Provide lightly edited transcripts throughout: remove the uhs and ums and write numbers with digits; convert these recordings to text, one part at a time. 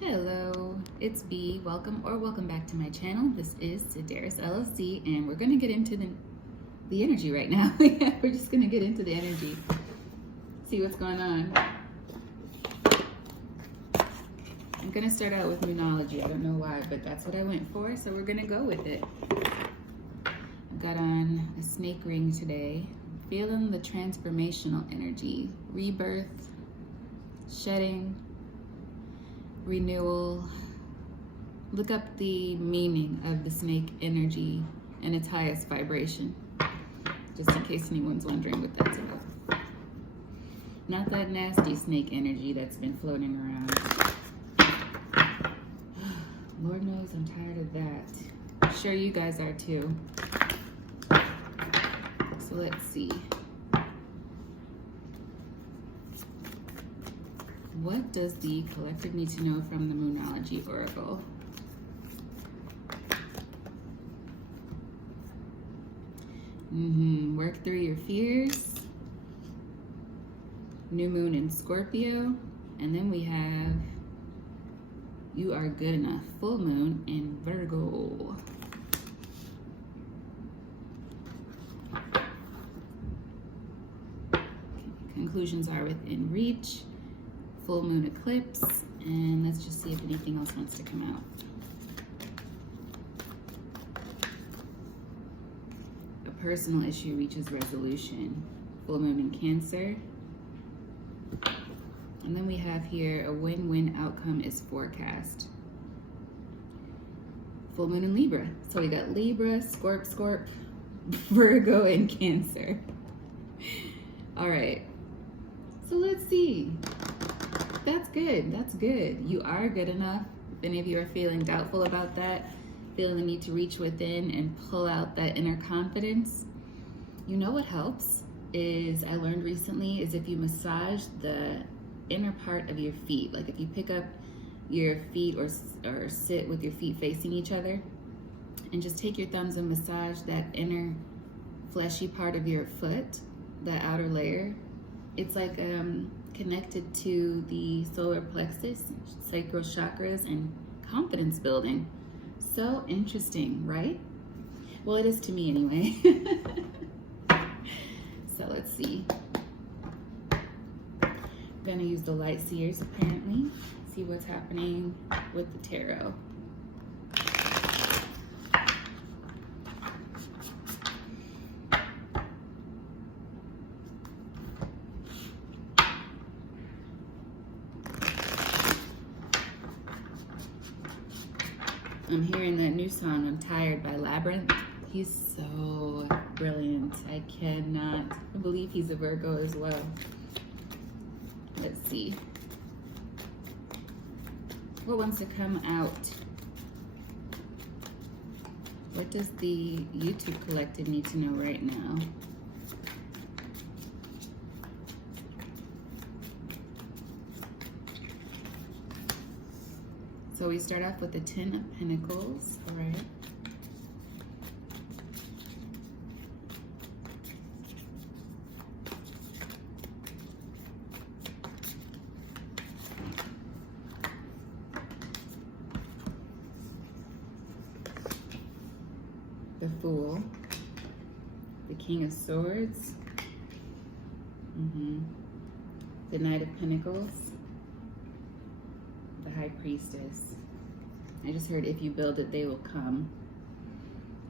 Hello, it's B. Welcome back to my channel. This is Sagittarius LLC, and we're going to get into the energy right now. Yeah, we're just going to get into the energy, see what's going on. I'm going to start out with Moonology. I don't know why, but that's what I went for, so we're going to go with it. I've got on a snake ring today. Feeling the transformational energy, rebirth, shedding, renewal. Look up the meaning of the snake energy and its highest vibration, just in case anyone's wondering what that's about. Not that nasty snake energy that's been floating around. Lord knows I'm tired of that. I'm sure you guys are too. So let's see. What does the collective need to know from the Moonology Oracle? Work through your fears. New moon in Scorpio. And then we have you are good enough. Full moon in Virgo. Conclusions are within reach. Full moon eclipse, and let's just see if anything else wants to come out. A personal issue reaches resolution. Full moon in Cancer. And then we have here a win-win outcome is forecast. Full moon in Libra. So we got Libra, Scorp, Virgo, and Cancer. All right. So let's see. That's good. That's good. You are good enough. If any of you are feeling doubtful about that, feeling the need to reach within and pull out that inner confidence, you know what helps is, I learned recently, is if you massage the inner part of your feet. Like if you pick up your feet or sit with your feet facing each other and just take your thumbs and massage that inner fleshy part of your foot, that outer layer. It's like connected to the solar plexus, sacral chakras, and confidence building. So interesting, right? Well, it is to me anyway. So let's see. I'm gonna use the light seers apparently. See what's happening with the tarot. I'm hearing that new song, I'm Tired, by Labyrinth. He's so brilliant. I cannot believe he's a Virgo as well. Let's see. What wants to come out? What does the YouTube collective need to know right now? So we start off with the 10 of Pentacles, all right? The Fool, the King of Swords, the Knight of Pentacles, the High Priestess. I just heard if you build it, they will come.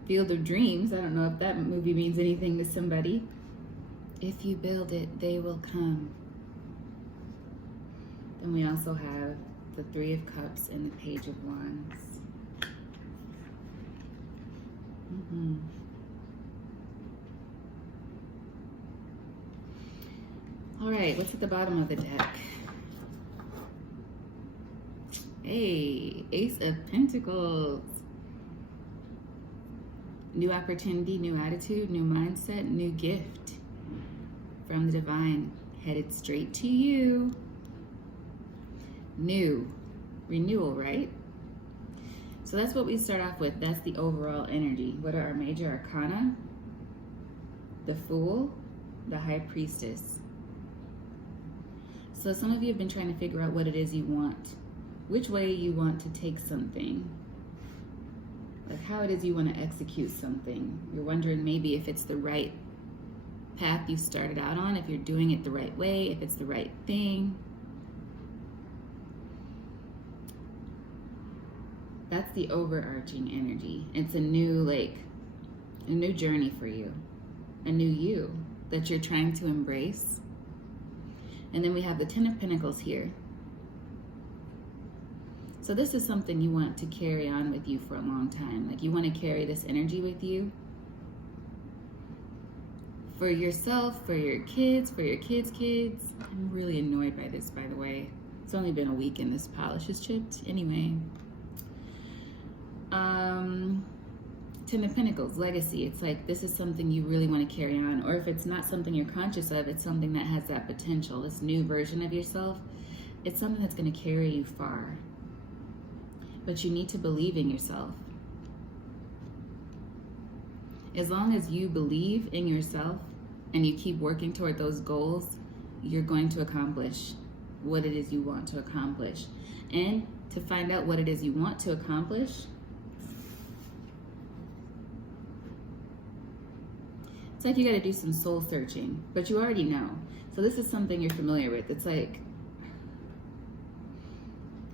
Field of Dreams. I don't know if that movie means anything to somebody. If you build it, they will come. Then we also have the Three of Cups and the Page of Wands. All right, what's at the bottom of the deck? Hey, Ace of Pentacles. New opportunity, new attitude, new mindset, new gift from the divine, headed straight to you. New, renewal, right? So that's what we start off with. That's the overall energy. What are our major arcana? The Fool, the High Priestess. So some of you have been trying to figure out what it is you want. which way you want to take something. Like how it is you want to execute something. You're wondering maybe if it's the right path you started out on, if you're doing it the right way, if it's the right thing. That's the overarching energy. It's a new journey for you, a new you that you're trying to embrace. And then we have the Ten of Pentacles here. So this is something you want to carry on with you for a long time. Like you want to carry this energy with you for yourself, for your kids, for your kids' kids. I'm really annoyed by this, by the way. It's only been a week and this polish is chipped. Anyway. Ten of Pentacles, legacy. It's like this is something you really want to carry on. Or if it's not something you're conscious of, it's something that has that potential. This new version of yourself. It's something that's going to carry you far. But you need to believe in yourself. As long as you believe in yourself and you keep working toward those goals, you're going to accomplish what it is you want to accomplish. And to find out what it is you want to accomplish, it's like you got to do some soul searching, but you already know. So this is something you're familiar with. It's like,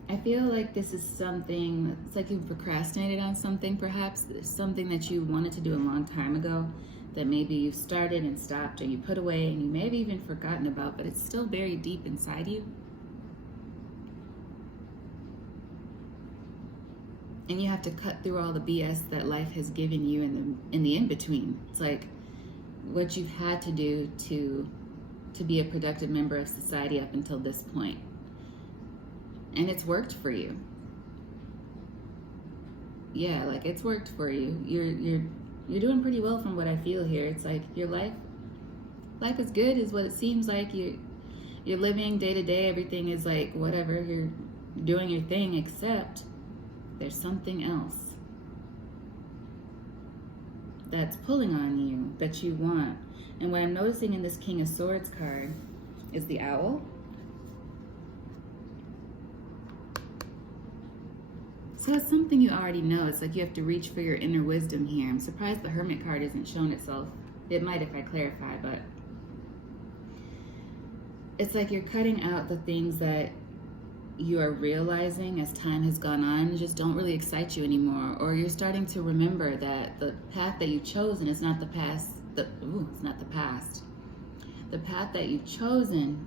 I feel like this is something, it's like you procrastinated on something perhaps, something that you wanted to do a long time ago that maybe you started and stopped or you put away and you may have even forgotten about, but it's still very deep inside you. And you have to cut through all the BS that life has given you in the in-between. It's like what you've had to do to be a productive member of society up until this point. And it's worked for you. Yeah, like it's worked for you. You're doing pretty well from what I feel here. It's like your life is good is what it seems like. You're living day to day. Everything is like whatever. You're doing your thing, except there's something else that's pulling on you that you want. And what I'm noticing in this King of Swords card is the owl. So it's something you already know. It's like you have to reach for your inner wisdom here. I'm surprised the Hermit card isn't shown itself. It might if I clarify, but it's like you're cutting out the things that you are realizing as time has gone on just don't really excite you anymore. Or you're starting to remember that the path that you've chosen is not the past. It's not the past. The path that you've chosen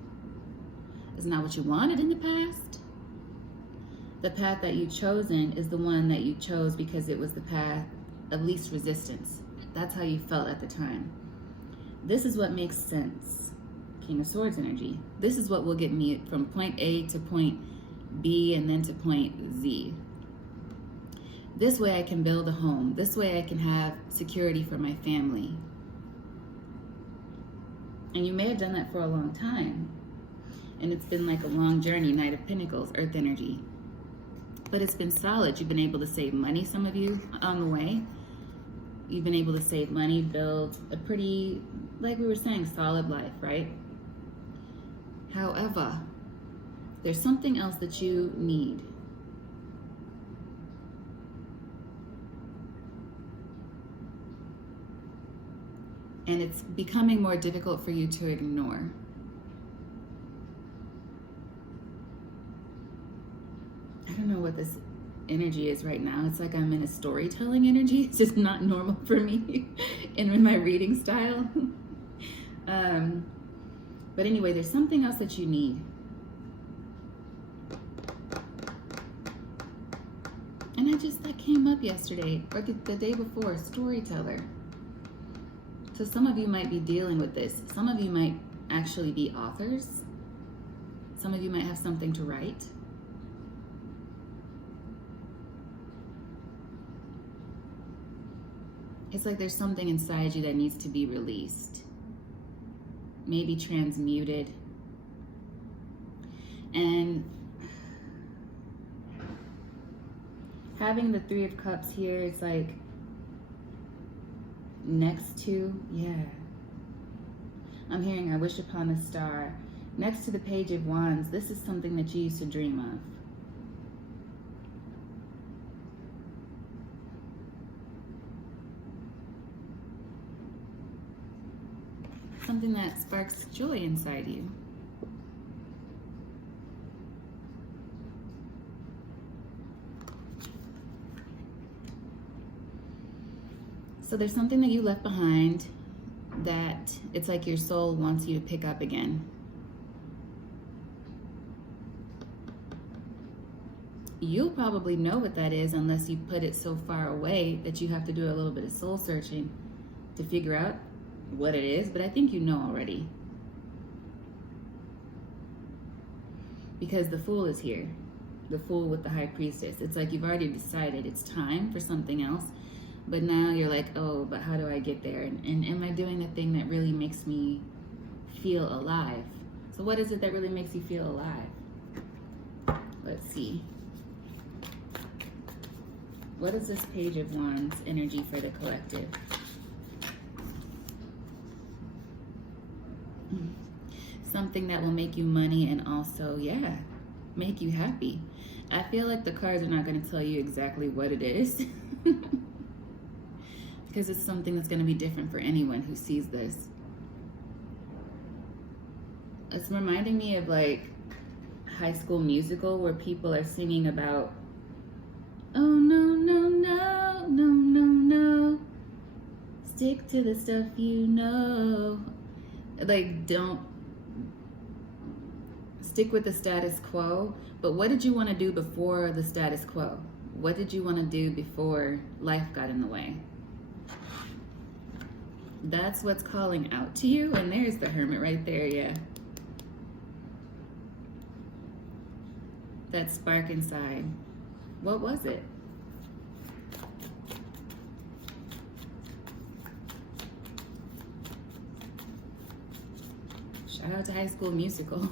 is not what you wanted in the past. The path that you've chosen is the one that you chose because it was the path of least resistance. That's how you felt at the time. This is what makes sense. King of Swords energy. This is what will get me from point A to point B and then to point Z. This way I can build a home. This way I can have security for my family. And you may have done that for a long time. And it's been like a long journey. Knight of Pentacles, Earth energy. But it's been solid. You've been able to save money, some of you, on the way. You've been able to save money, build a pretty, like we were saying, solid life, right? However, there's something else that you need. And it's becoming more difficult for you to ignore. I don't know what this energy is right now. It's like I'm in a storytelling energy. It's just not normal for me in my reading style. But anyway, there's something else that you need. And that came up yesterday or the day before, storyteller. So some of you might be dealing with this. Some of you might actually be authors. Some of you might have something to write. It's like there's something inside you that needs to be released. Maybe transmuted. And having the Three of Cups here, it's like next to, yeah. I'm hearing I wish upon a star. Next to the Page of Wands, this is something that you used to dream of. something that sparks joy inside you. So there's something that you left behind that it's like your soul wants you to pick up again. You'll probably know what that is unless you put it so far away that you have to do a little bit of soul searching to figure out what it is, but I think you know already. Because the Fool is here. The Fool with the High Priestess. It's like you've already decided it's time for something else, but now you're like, oh, but how do I get there? And am I doing the thing that really makes me feel alive? So what is it that really makes you feel alive? Let's see. What is this Page of Wands energy for the collective? Something that will make you money and also, yeah, make you happy. I feel like the cards are not going to tell you exactly what it is. Because it's something that's going to be different for anyone who sees this. It's reminding me of like High School Musical where people are singing about, oh no, no, no, no, no, no, stick to the stuff you know. Like, don't stick with the status quo. But what did you want to do before the status quo? What did you want to do before life got in the way? That's what's calling out to you. And there's the Hermit right there, yeah. That spark inside. What was it? Shout out to High School Musical.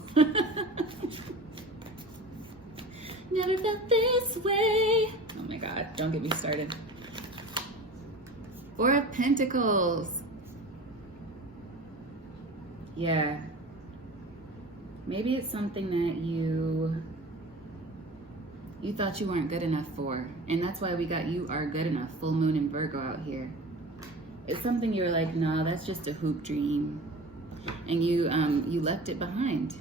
Never felt this way. Oh my God, don't get me started. Four of Pentacles. Yeah. Maybe it's something that you thought you weren't good enough for. And that's why we got You Are Good Enough, full moon in Virgo out here. It's something you were like, no, that's just a hoop dream. And you left it behind.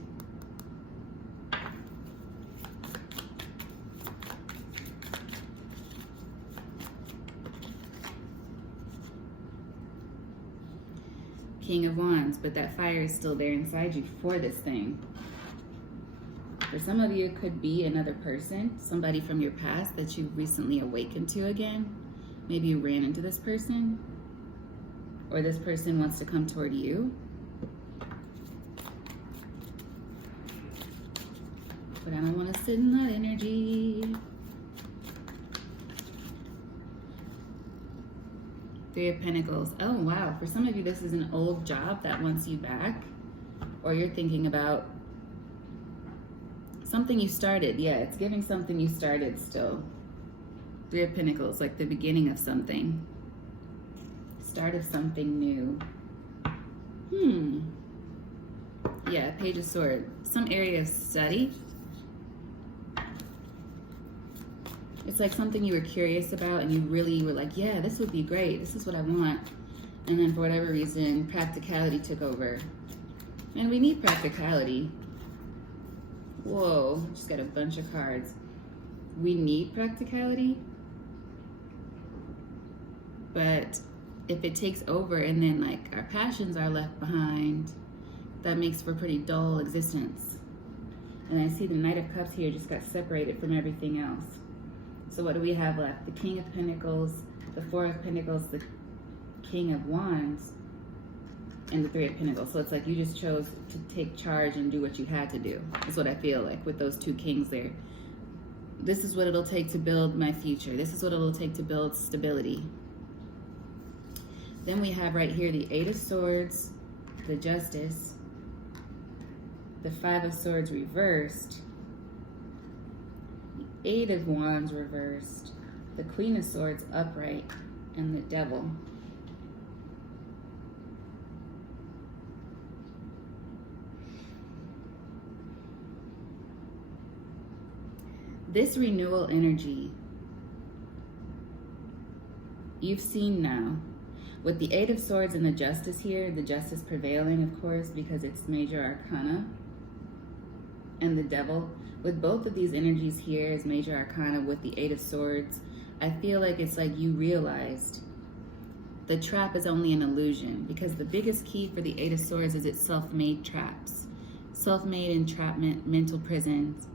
King of Wands, but that fire is still there inside you for this thing. For some of you, it could be another person, somebody from your past that you recently awakened to again. Maybe you ran into this person, or this person wants to come toward you. But I don't want to sit in that energy. Three of Pentacles. Oh, wow. For some of you, this is an old job that wants you back. Or you're thinking about something you started. Yeah, it's giving something you started still. Three of Pentacles, like the beginning of something. Start of something new. Yeah, Page of Swords. Some area of study. It's like something you were curious about and you really were like, yeah, this would be great. This is what I want. And then for whatever reason, practicality took over. And we need practicality. Whoa, just got a bunch of cards. We need practicality. But if it takes over and then like our passions are left behind, that makes for a pretty dull existence. And I see the Knight of Cups here just got separated from everything else. So what do we have left? The King of Pentacles, the Four of Pentacles, the King of Wands, and the Three of Pentacles. So it's like you just chose to take charge and do what you had to do. That's what I feel like with those two kings there. This is what it'll take to build my future. This is what it'll take to build stability. Then we have right here the Eight of Swords, the Justice, the Five of Swords reversed, the Eight of Wands reversed, the Queen of Swords upright, and the Devil. This renewal energy, you've seen now. With the Eight of Swords and the Justice here, the Justice prevailing, of course, because it's major arcana, and the Devil. With both of these energies here as major arcana with the Eight of Swords, I feel like it's like you realized the trap is only an illusion, because the biggest key for the Eight of Swords is it's self-made traps, self-made entrapment, mental prisons.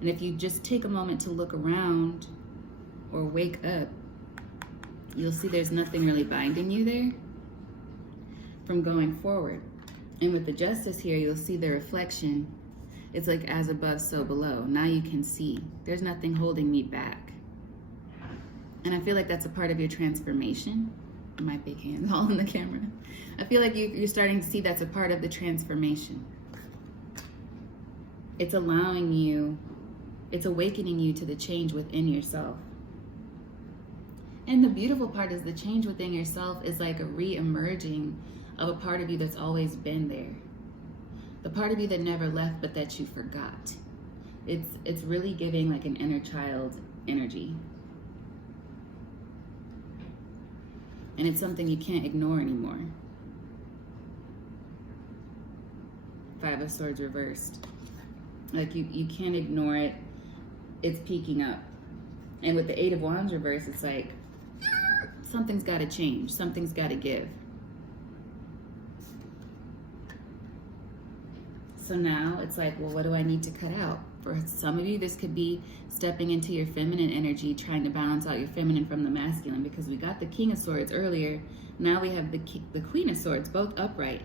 And if you just take a moment to look around or wake up, you'll see there's nothing really binding you there from going forward. And with the Justice here, you'll see the reflection. It's like as above, so below. Now you can see there's nothing holding me back. And I feel like that's a part of your transformation. My big hands all in the camera. I feel like you're starting to see that's a part of the transformation. It's allowing you, it's awakening you to the change within yourself. And the beautiful part is the change within yourself is like a re-emerging of a part of you that's always been there. The part of you that never left but that you forgot. It's really giving like an inner child energy. And it's something you can't ignore anymore. Five of Swords reversed. Like you can't ignore it. It's peeking up. And with the Eight of Wands reversed, it's like something's got to change. Something's got to give. So now it's like, well, what do I need to cut out? For some of you, this could be stepping into your feminine energy, trying to balance out your feminine from the masculine, because we got the King of Swords earlier. Now we have the Queen of Swords, both upright.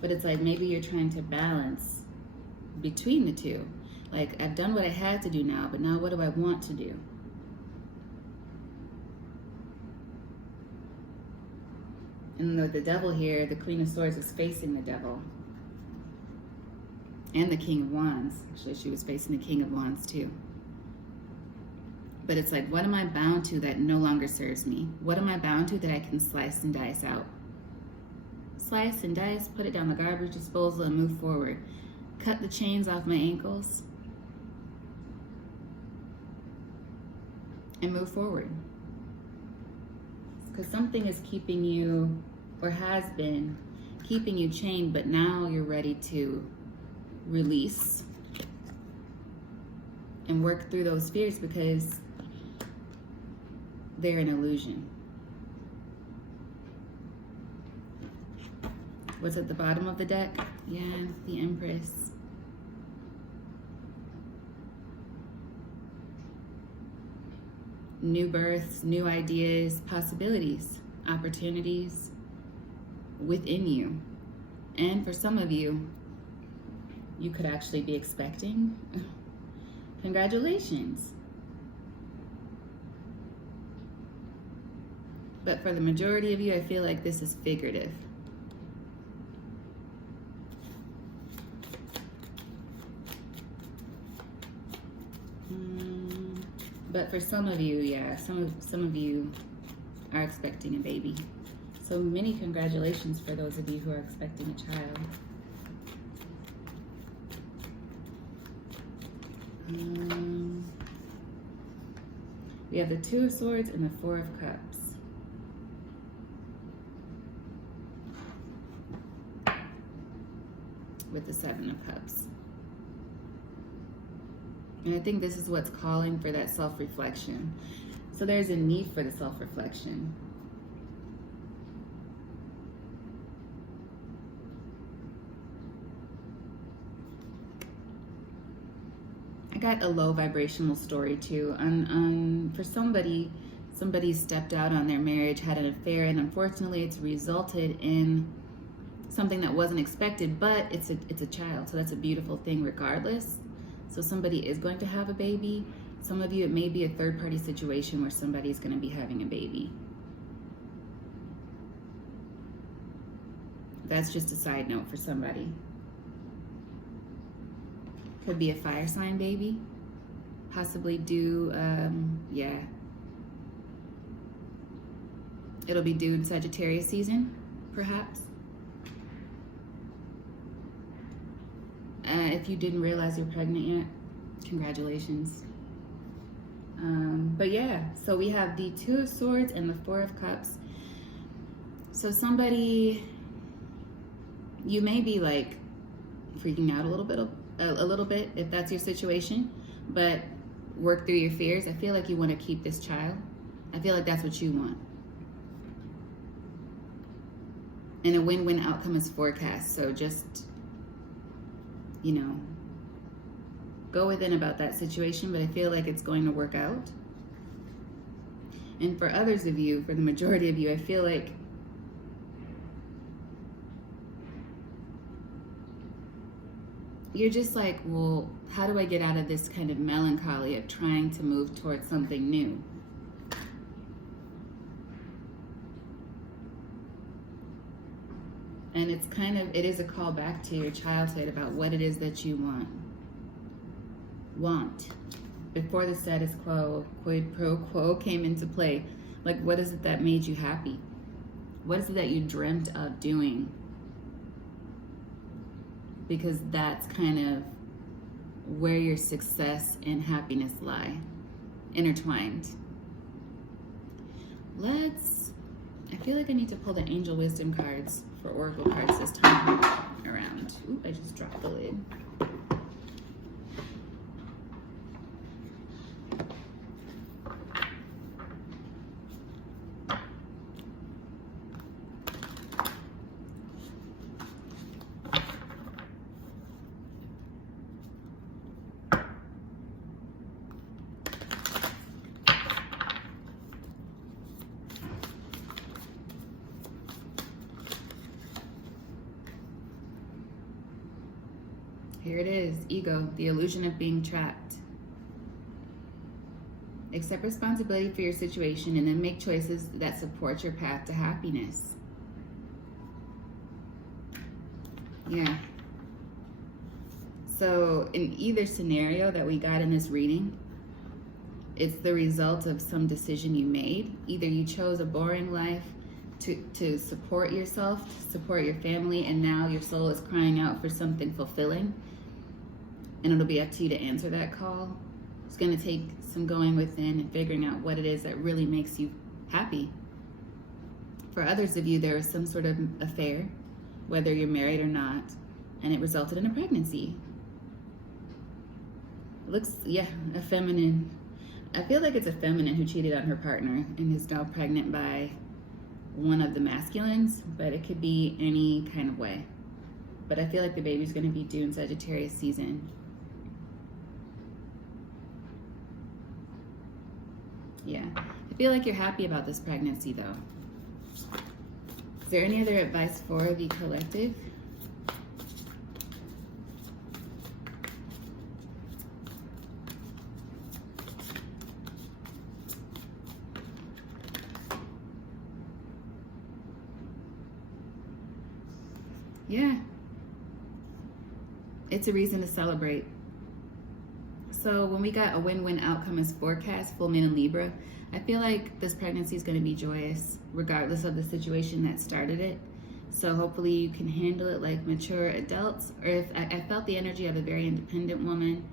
But it's like maybe you're trying to balance between the two. Like, I've done what I had to do now, but now what do I want to do? And with the Devil here, the Queen of Swords is facing the Devil. And the King of Wands. Actually, she was facing the King of Wands too. But it's like, what am I bound to that no longer serves me? What am I bound to that I can slice and dice out? Slice and dice, put it down the garbage disposal and move forward. Cut the chains off my ankles and move forward. Because something is keeping you, or has been, keeping you chained, but now you're ready to release and work through those fears because they're an illusion. What's at the bottom of the deck? Yeah, the Empress. New births, new ideas, possibilities, opportunities within you. And for some of you, you could actually be expecting. Congratulations. But for the majority of you, I feel like this is figurative. But for some of you, yeah, some of you are expecting a baby. So many congratulations for those of you who are expecting a child. We have the Two of Swords and the Four of Cups. With the Seven of Cups. And I think this is what's calling for that self-reflection. So there's a need for the self-reflection. I got a low vibrational story too. For somebody stepped out on their marriage, had an affair, and unfortunately it's resulted in something that wasn't expected, but it's a child, so that's a beautiful thing regardless. So somebody is going to have a baby. Some of you, it may be a third-party situation where somebody's going to be having a baby. That's just a side note for somebody. Could be a fire sign baby. Possibly due, yeah. It'll be due in Sagittarius season, perhaps. If you didn't realize you're pregnant yet, congratulations. But yeah, so we have the Two of Swords and the Four of Cups. So somebody, you may be like freaking out a little bit if that's your situation, but work through your fears. I feel like you want to keep this child. I feel like that's what you want. And a win-win outcome is forecast. So just, you know, go within about that situation, but I feel like it's going to work out. And for others of you, for the majority of you, I feel like you're just like, well, how do I get out of this kind of melancholy of trying to move towards something new? And it's kind of, it is a call back to your childhood about what it is that you want. Before the status quo, quid pro quo came into play. Like, what is it that made you happy? What is it that you dreamt of doing? Because that's kind of where your success and happiness lie, intertwined. I feel like I need to pull the angel wisdom cards for oracle cards this time around. Ooh, I just dropped the lid. Here it is, ego, the illusion of being trapped. Accept responsibility for your situation and then make choices that support your path to happiness. Yeah. So in either scenario that we got in this reading, it's the result of some decision you made. Either you chose a boring life to support yourself, to support your family, and now your soul is crying out for something fulfilling. And it'll be up to you to answer that call. It's going to take some going within and figuring out what it is that really makes you happy. For others of you, there was some sort of affair, whether you're married or not, and it resulted in a pregnancy. Looks, yeah, a feminine. I feel like it's a feminine who cheated on her partner and is now pregnant by one of the masculines, but it could be any kind of way. But I feel like the baby's going to be due in Sagittarius season. Yeah, I feel like you're happy about this pregnancy though. Is there any other advice for the collective? Yeah, it's a reason to celebrate. So when we got a win-win outcome as forecast, full moon in Libra, I feel like this pregnancy is going to be joyous regardless of the situation that started it. So hopefully you can handle it like mature adults. Or if I felt the energy of a very independent woman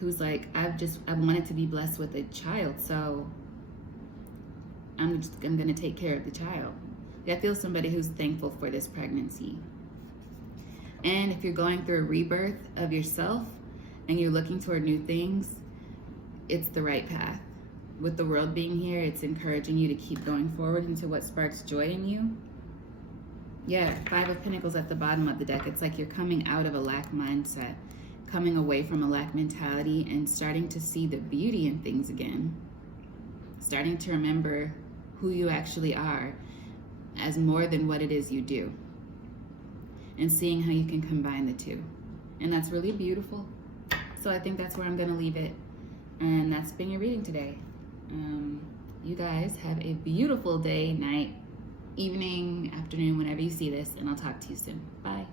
who's like, I wanted to be blessed with a child, so I'm going to take care of the child. I feel somebody who's thankful for this pregnancy. And if you're going through a rebirth of yourself and you're looking toward new things, it's the right path. With the world being here, it's encouraging you to keep going forward into what sparks joy in you. Yeah, 5 of Pentacles at the bottom of the deck. It's like you're coming out of a lack mindset, coming away from a lack mentality and starting to see the beauty in things again. Starting to remember who you actually are as more than what it is you do. And seeing how you can combine the two. And that's really beautiful. So I think that's where I'm going to leave it. And that's been your reading today. You guys have a beautiful day, night, evening, afternoon, whenever you see this. And I'll talk to you soon. Bye.